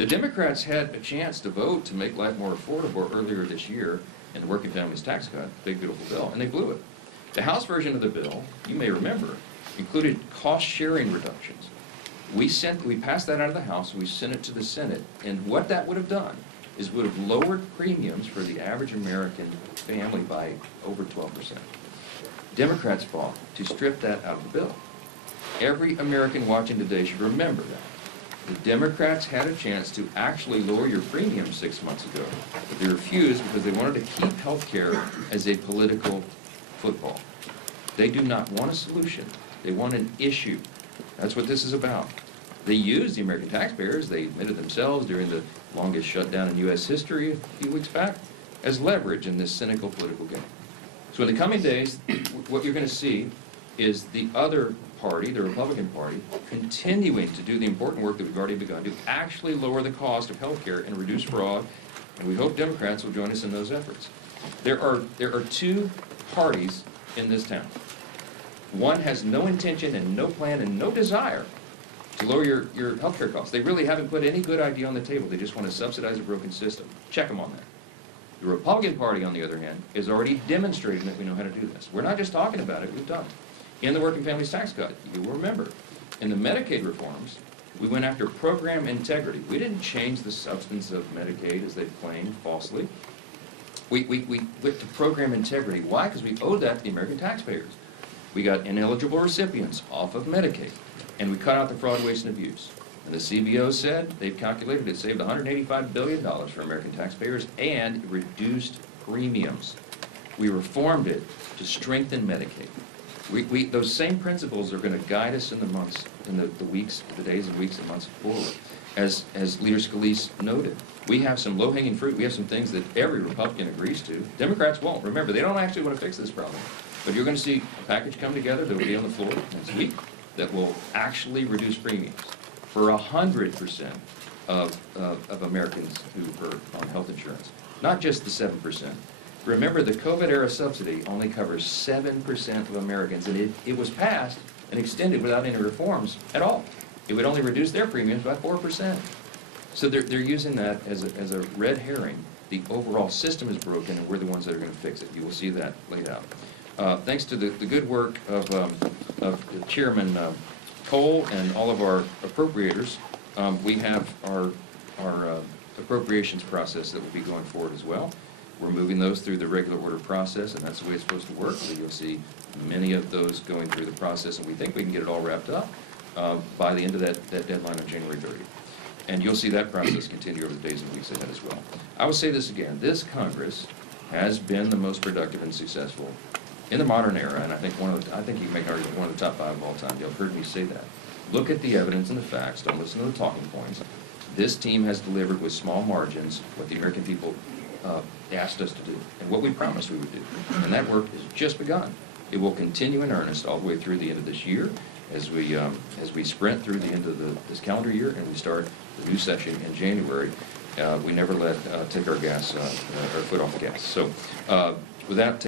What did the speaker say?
The Democrats had a chance to vote to make life more affordable earlier this year in the Working Families Tax Cut, big beautiful bill, and they blew it. The House version of the bill, you may remember, included cost-sharing reductions. We passed that out of the House, and we sent it to the Senate, and what that would have done is would have lowered premiums for the average American family by over 12%. Democrats fought to strip that out of the bill. Every American watching today should remember that. The Democrats had a chance to actually lower your premium 6 months ago, but they refused because they wanted to keep health care as a political football. They do not want a solution. They want an issue. That's what this is about. They used the American taxpayers, they admitted themselves during the longest shutdown in U.S. history a few weeks back, as leverage in this cynical political game. So in the coming days, what you're going to see is the other party, the Republican Party, continuing to do the important work that we've already begun to actually lower the cost of health care and reduce fraud, and we hope Democrats will join us in those efforts. There are two parties in this town. One has no intention and no plan and no desire to lower your health care costs. They really haven't put any good idea on the table. They just want to subsidize a broken system. Check them on that. The Republican Party, on the other hand, is already demonstrating that we know how to do this. We're not just talking about it, we've done it. In the Working Families Tax Cut, you will remember, in the Medicaid reforms, we went after program integrity. We didn't change the substance of Medicaid, as they've claimed falsely. We went to program integrity. Why? Because we owed that to the American taxpayers. We got ineligible recipients off of Medicaid, and we cut out the fraud, waste, and abuse. And the CBO said they've calculated it saved $185 billion for American taxpayers and reduced premiums. We reformed it to strengthen Medicaid. Those same principles are going to guide us in the months, in the weeks, the days and weeks and months forward. As Leader Scalise noted, we have some low-hanging fruit. We have some things that every Republican agrees to. Democrats won't. Remember, they don't actually want to fix this problem. But you're going to see a package come together that will be on the floor next week that will actually reduce premiums for 100% of Americans who are on health insurance, not just the 7%. Remember, the COVID-era subsidy only covers 7% of Americans, and it was passed and extended without any reforms at all. It would only reduce their premiums by 4%. So they're using that as a red herring. The overall system is broken, and we're the ones that are going to fix it. You will see that laid out. Thanks to the good work of Chairman Cole and all of our appropriators, we have our appropriations process that will be going forward as well. We're moving those through the regular order process, and that's the way it's supposed to work. So you'll see many of those going through the process, and we think we can get it all wrapped up by the end of that deadline on January 30th. And you'll see that process continue over the days and weeks ahead as well. I will say this again. This Congress has been the most productive and successful in the modern era, and I think you can make an argument one of the top 5 of all time. You've heard me say that. Look at the evidence and the facts. Don't listen to the talking points. This team has delivered with small margins what the American people asked us to do and what we promised we would do. And that work has just begun. It will continue in earnest all the way through the end of this year as we sprint through the end of this calendar year and we start the new session in January. We never take our foot off the gas. So with that.